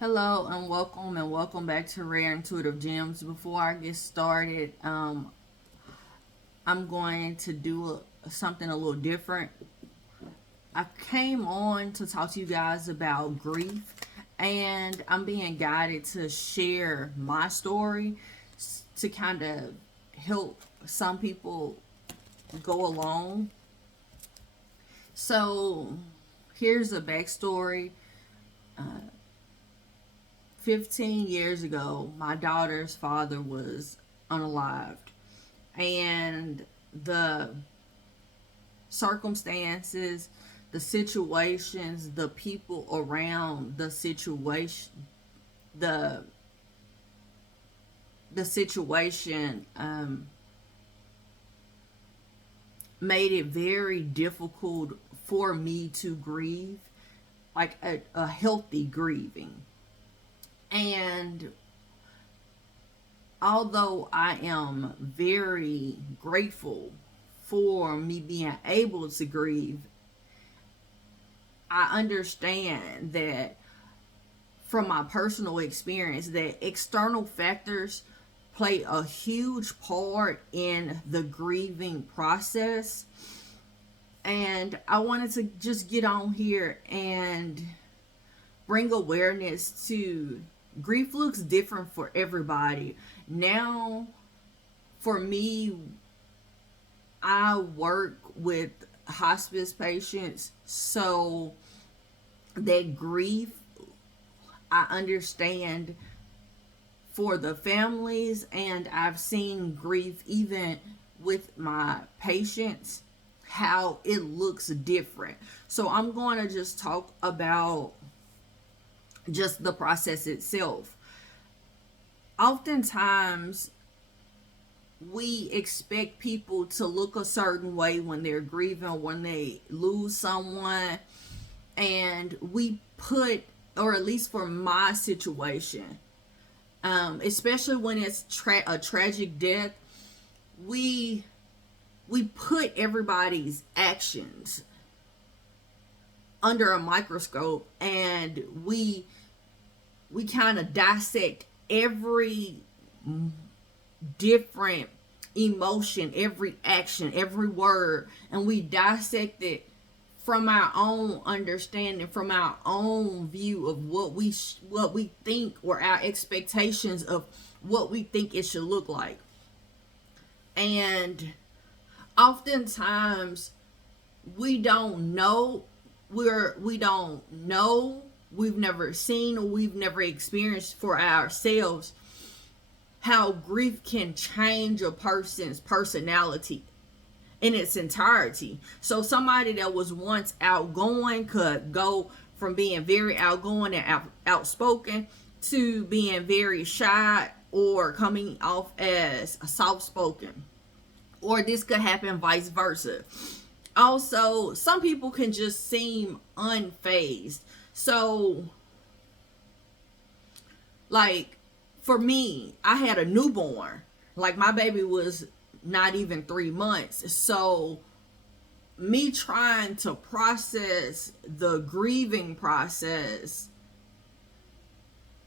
Hello and welcome back to Rare Intuitive Gems. Before I get started, I'm going to do something a little different. I came on to talk to you guys about grief, and I'm being guided to share my story to kind of help some people go along. So, here's a backstory. 15 years ago, my daughter's father was unalived, and the circumstances, the situations, the people around the situation, the the situation made it very difficult for me to grieve, like a healthy grieving. And although I am very grateful for me being able to grieve, I understand that from my personal experience that external factors play a huge part in the grieving process. And I wanted to just get on here and bring awareness to grief looks different for everybody. Now, for me, I work with hospice patients, so that grief, I understand for the families, and I've seen grief even with my patients, how it looks different. So I'm going to just talk about just the process itself. Oftentimes, we expect people to look a certain way when they're grieving, when they lose someone, and we put, or at least for my situation, especially when it's a tragic death, we we put everybody's actions under a microscope, and we kind of dissect every different emotion, every action, every word, and we dissect it from our own understanding, from our own view of what we think, or our expectations of what we think it should look like. And oftentimes we don't know, we don't know, we've never seen, or we've never experienced for ourselves how grief can change a person's personality in its entirety. So somebody that was once outgoing could go from being very outgoing and outspoken to being very shy, or coming off as soft spoken. Or this could happen vice versa. Also, some people can just seem unfazed. So, like, for me, I had a newborn. Like, my baby was not even 3 months. So, me trying to process the grieving process,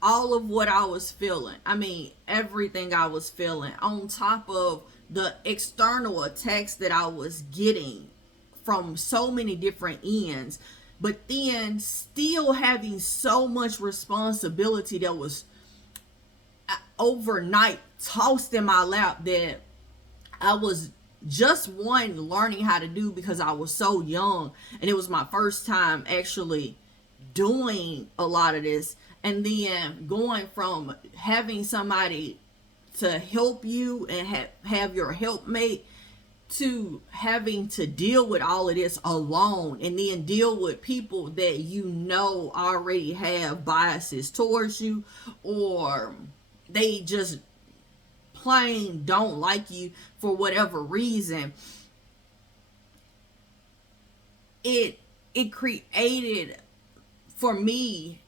all of what I was feeling, I mean, everything I was feeling, on top of the external attacks that I was getting from so many different ends, but then still having so much responsibility that was overnight tossed in my lap, that I was just one learning how to do because I was so young, and it was my first time actually doing a lot of this. And then going from having somebody to help you and have your helpmate, to having to deal with all of this alone, and then deal with people that you know already have biases towards you, or they just plain don't like you for whatever reason. It created, for me,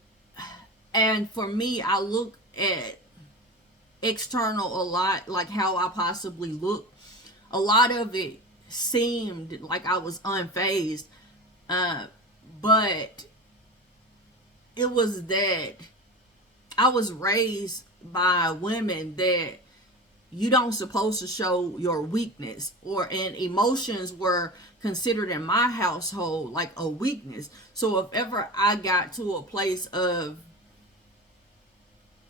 and for me, I look at external a lot, like how I possibly look. A lot of it seemed like I was unfazed, but it was that I was raised by women that you don't supposed to show your weakness, and emotions were considered in my household like a weakness. So if ever I got to a place of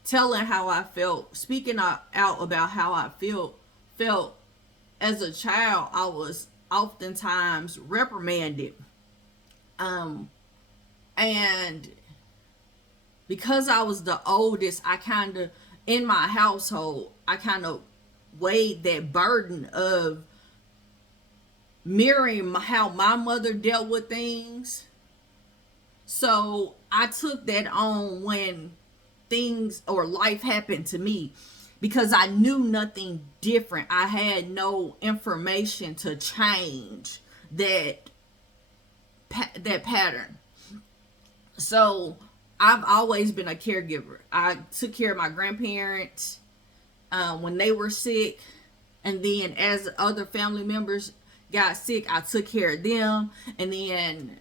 telling how I felt, speaking out about how I felt as a child, I was oftentimes reprimanded. And because I was the oldest, I kind of, in my household, I kind of weighed that burden of mirroring how my mother dealt with things. So I took that on when things or life happened to me, because I knew nothing different. I had no information to change that pattern. So I've always been a caregiver. I took care of my grandparents when they were sick, and then as other family members got sick, I took care of them. And then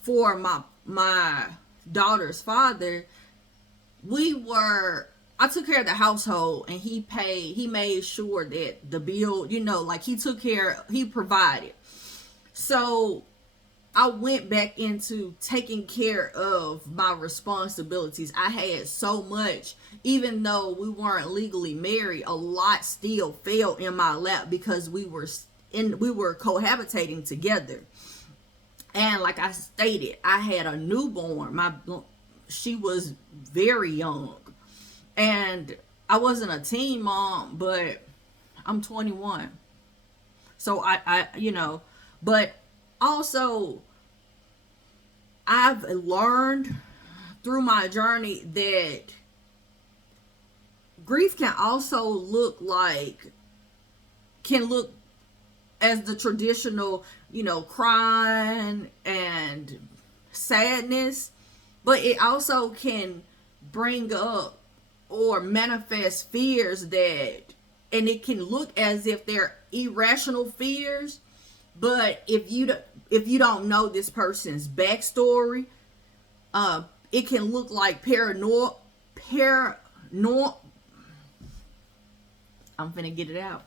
for my daughter's father, I took care of the household, and he made sure that the bill, like he provided. So I went back into taking care of my responsibilities. I had so much, even though we weren't legally married, a lot still fell in my lap because we were cohabitating together. And like I stated, I had a newborn. She was very young, and I wasn't a teen mom, but I'm 21. So but also I've learned through my journey that grief can look as the traditional, crying and sadness, but it also can bring up or manifest fears and it can look as if they're irrational fears. But if you don't know this person's backstory, it can look like paranoia. I'm finna get it out.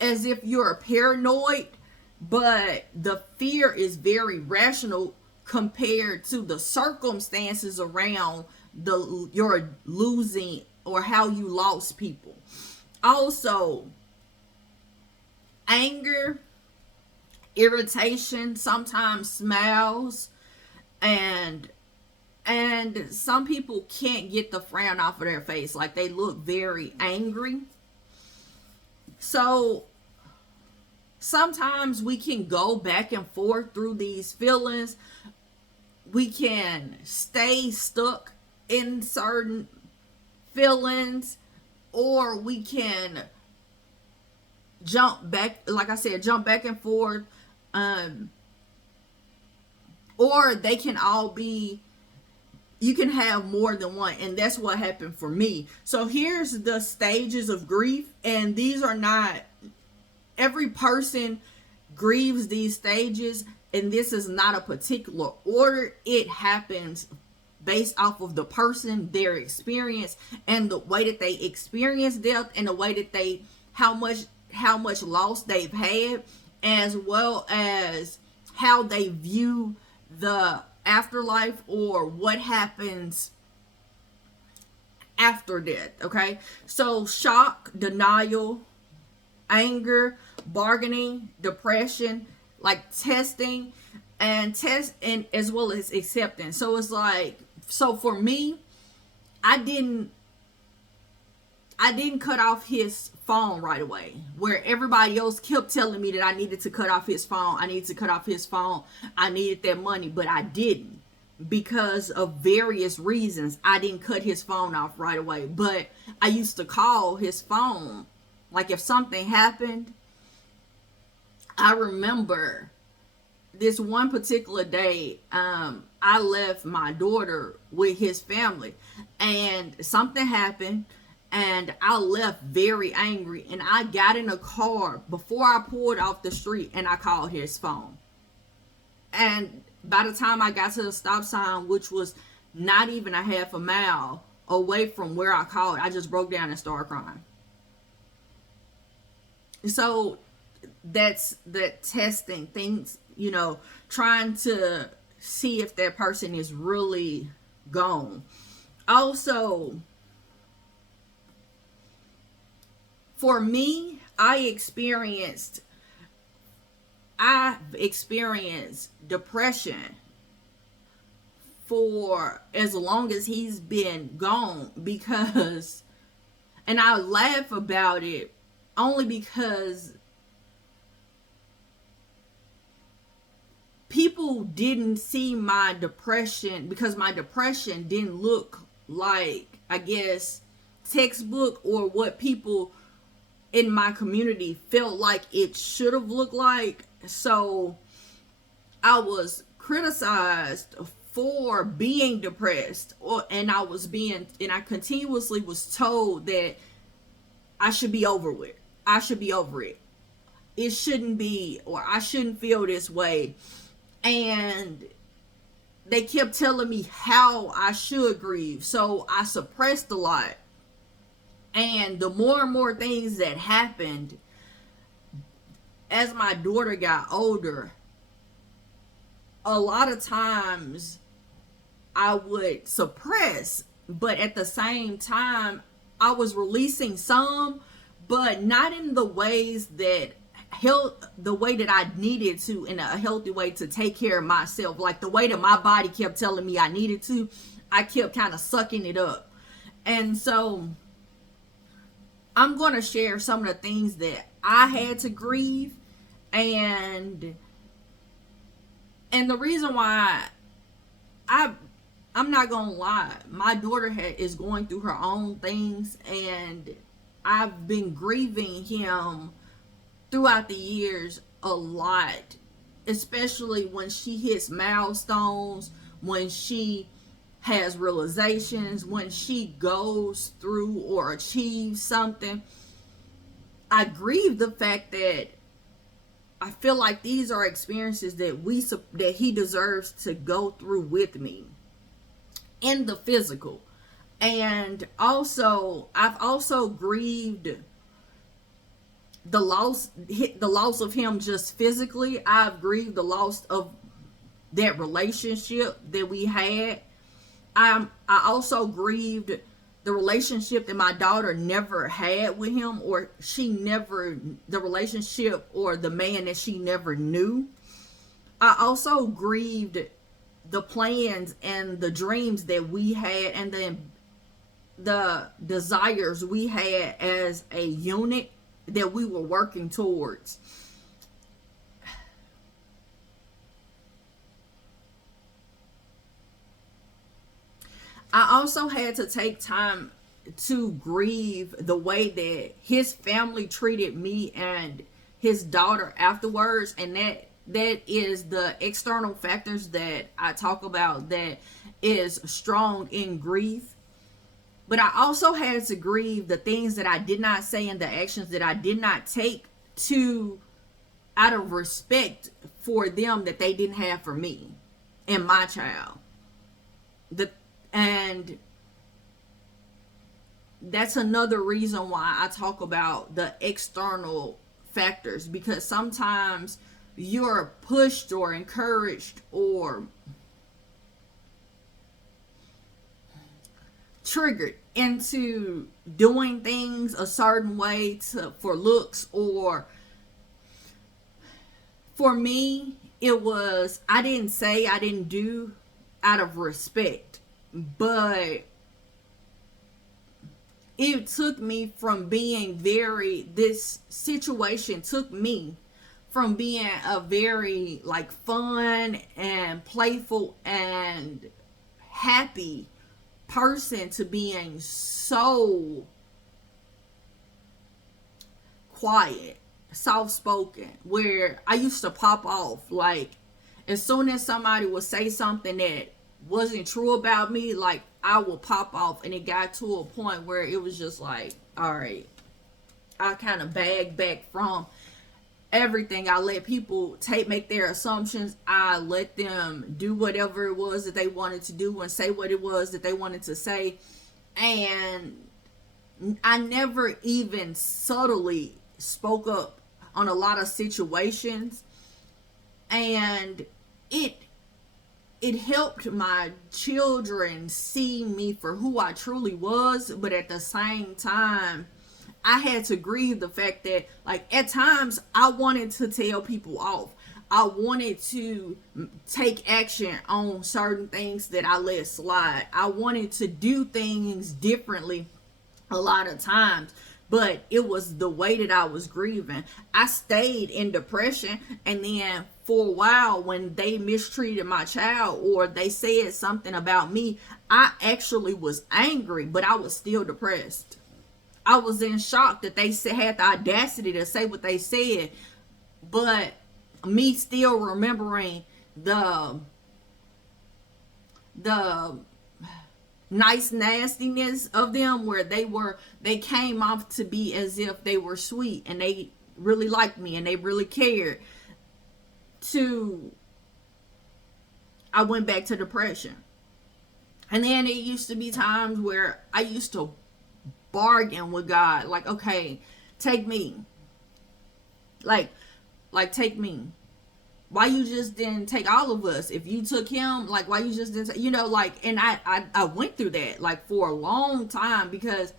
As if you're paranoid, but the fear is very rational compared to the circumstances around your losing or how you lost people. Also, anger, irritation, sometimes smiles, and some people can't get the frown off of their face. Like, they look very angry. So sometimes we can go back and forth through these feelings. We can stay stuck in certain feelings, or we can jump back, like I said, jump back and forth. Or they can all be, you can have more than one, and that's what happened for me. So here's the stages of grief, and these are not, every person grieves these stages, and this is not a particular order. It happens based off of the person, their experience, and the way that they experience death, and the way that how much loss they've had, as well as how they view the afterlife or what happens after death. Okay, so shock, denial, anger, bargaining, depression, like testing, and as well as acceptance. So it's like, so for me, I didn't cut off his phone right away, where everybody else kept telling me that I needed to cut off his phone. I needed that money, but I didn't, because of various reasons. I didn't cut his phone off right away, but I used to call his phone. Like, if something happened, I remember this one particular day, I left my daughter with his family, and something happened, and I left very angry, and I got in a car before I pulled off the street, and I called his phone. And By the time I got to the stop sign, which was not even a half a mile away from where I called, I just broke down and started crying. So that's the testing things, trying to see if that person is really gone. Also, for me, I've experienced depression for as long as he's been gone, because, and I laugh about it only because people didn't see my depression, because my depression didn't look like, I guess, textbook or what people in my community felt like it should have looked like. So I was criticized for being depressed, and I continuously was told that I should be over it. I should be over it. It shouldn't be, or I shouldn't feel this way. And they kept telling me how I should grieve. So I suppressed a lot. And the more and more things that happened as my daughter got older, a lot of times I would suppress, but at the same time, I was releasing some, but not in the ways that the way that I needed to, in a healthy way, to take care of myself. Like the way that my body kept telling me I needed to, I kept kind of sucking it up. And so I'm going to share some of the things that I had to grieve, and the reason why I'm not going to lie, my daughter is going through her own things, and I've been grieving him throughout the years a lot, especially when she hits milestones, when she has realizations, when she goes through or achieves something. I grieve the fact that I feel like these are experiences that he deserves to go through with me in the physical. And also, I've also grieved the loss of him just physically. I've grieved the loss of that relationship that we had. I also grieved the relationship that my daughter never had with him, or the relationship or the man that she never knew. I also grieved the plans and the dreams that we had, and the desires we had as a unit that we were working towards. I also had to take time to grieve the way that his family treated me and his daughter afterwards, and that is the external factors that I talk about that is strong in grief. But I also had to grieve the things that I did not say and the actions that I did not take to out of respect for them that they didn't have for me and my child. And that's another reason why I talk about the external factors, because sometimes you're pushed or encouraged or triggered into doing things a certain way for looks, or for me, it was I didn't do out of respect, but it took me from being this situation took me from being a very like fun and playful and happy person to being so quiet, soft spoken, where I used to pop off. Like as soon as somebody would say something that wasn't true about me, like I would pop off, and it got to a point where it was just like, all right, I kind of bagged back from. everything. I let people make their assumptions. I let them do whatever it was that they wanted to do and say what it was that they wanted to say. And I never even subtly spoke up on a lot of situations. And it helped my children see me for who I truly was, but at the same time, I had to grieve the fact that, like, at times I wanted to tell people off. I wanted to take action on certain things that I let slide. I wanted to do things differently a lot of times, but it was the way that I was grieving. I stayed in depression, and then for a while, when they mistreated my child or they said something about me, I actually was angry, but I was still depressed. I was in shock that they had the audacity to say what they said, but me still remembering the nice nastiness of them, where they came off to be as if they were sweet and they really liked me and they really cared, I went back to depression. And then it used to be times where I used to bargain with God, like, okay, take me, like take me. Why you just didn't take all of us? If you took him, like, why you just didn't, and I went through that, like, for a long time, because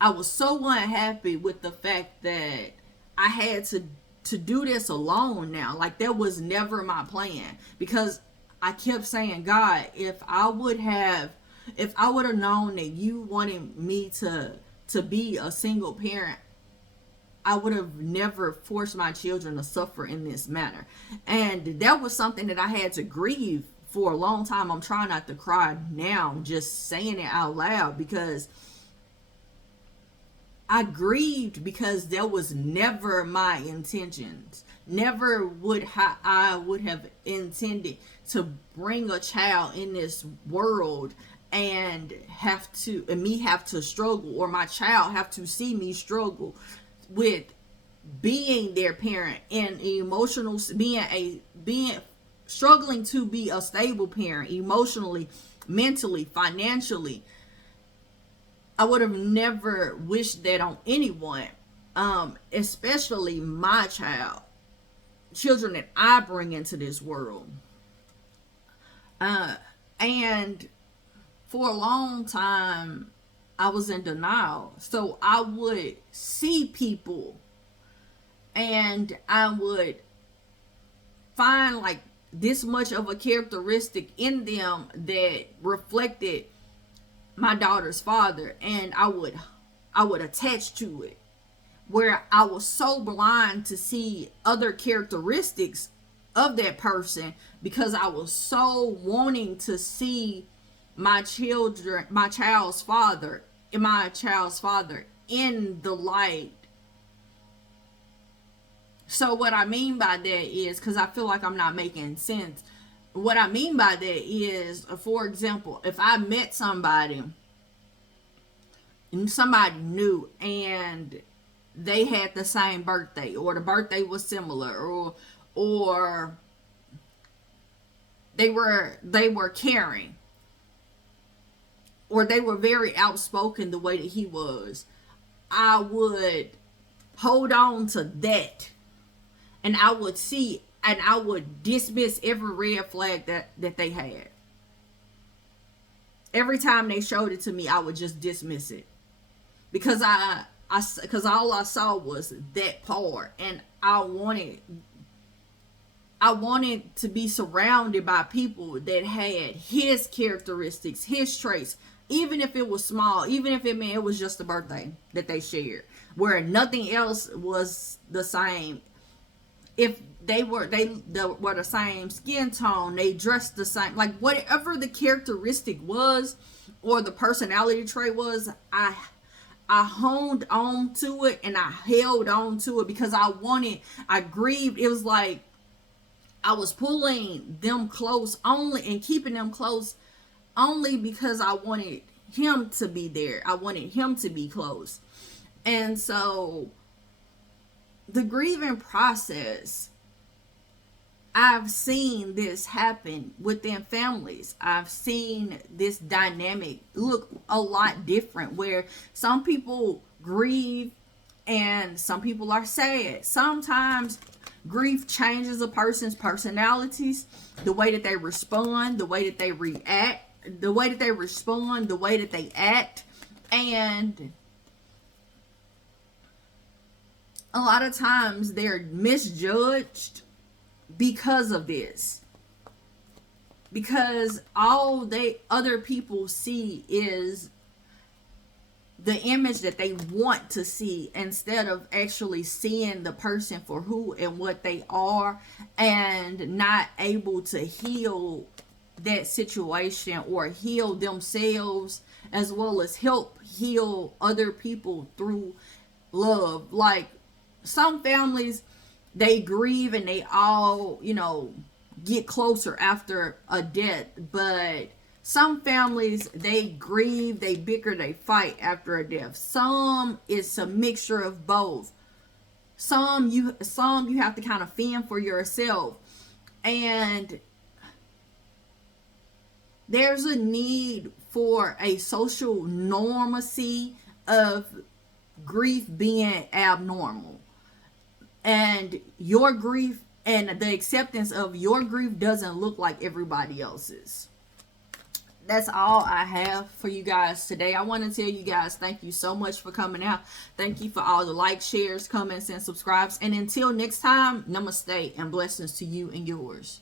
I was so unhappy with the fact that I had to do this alone now. Like, that was never my plan, because I kept saying, God, if I would have known that you wanted me to be a single parent, I would have never forced my children to suffer in this manner. And that was something that I had to grieve for a long time. I'm trying not to cry now, just saying it out loud, because I grieved, because that was never my intentions. Never would I would have intended to bring a child in this world and have to struggle, or my child have to see me struggle with being their parent and being struggling to be a stable parent, emotionally, mentally, financially. I would have never wished that on anyone, especially my children that I bring into this world. And for a long time, I was in denial. So I would see people and I would find, like, this much of a characteristic in them that reflected my daughter's father, and I would attach to it, where I was so blind to see other characteristics of that person, because I was so wanting to see my child's father in the light. So what I mean by that is, because I feel like I'm not making sense, what I mean by that is, for example, if I met somebody new and they had the same birthday, or the birthday was similar, or they were caring, or they were very outspoken the way that he was, I would hold on to that, and I would see, and I would dismiss every red flag that they had. Every time they showed it to me, I would just dismiss it, because because all I saw was that part, and I wanted to be surrounded by people that had his characteristics, his traits, even if it was small, even if it meant it was just a birthday that they shared, where nothing else was the same. If they were the same skin tone, they dressed the same, like, whatever the characteristic was or the personality trait was, I honed on to it, and I held on to it, because I grieved. It was like I was pulling them close only and keeping them close only because I wanted him to be there. I wanted him to be close. And so the grieving process, I've seen this happen within families. I've seen this dynamic look a lot different, where some people grieve and some people are sad. Sometimes grief changes a person's personalities, the way that they respond, the way that they react, the way that they respond, the way that they act. And a lot of times they're misjudged because of this, because all other people see is the image that they want to see, instead of actually seeing the person for who and what they are, and not able to heal that situation or heal themselves, as well as help heal other people through love. Like, some families, they grieve and they all, get closer after a death. But some families, they grieve, they bicker, they fight after a death. Some, it's a mixture of both. Some you have to kind of fend for yourself. And there's a need for a social normacy of grief being abnormal. And your grief and the acceptance of your grief doesn't look like everybody else's. That's all I have for you guys today. I want to tell you guys, thank you so much for coming out. Thank you for all the likes, shares, comments, and subscribes. And until next time, namaste and blessings to you and yours.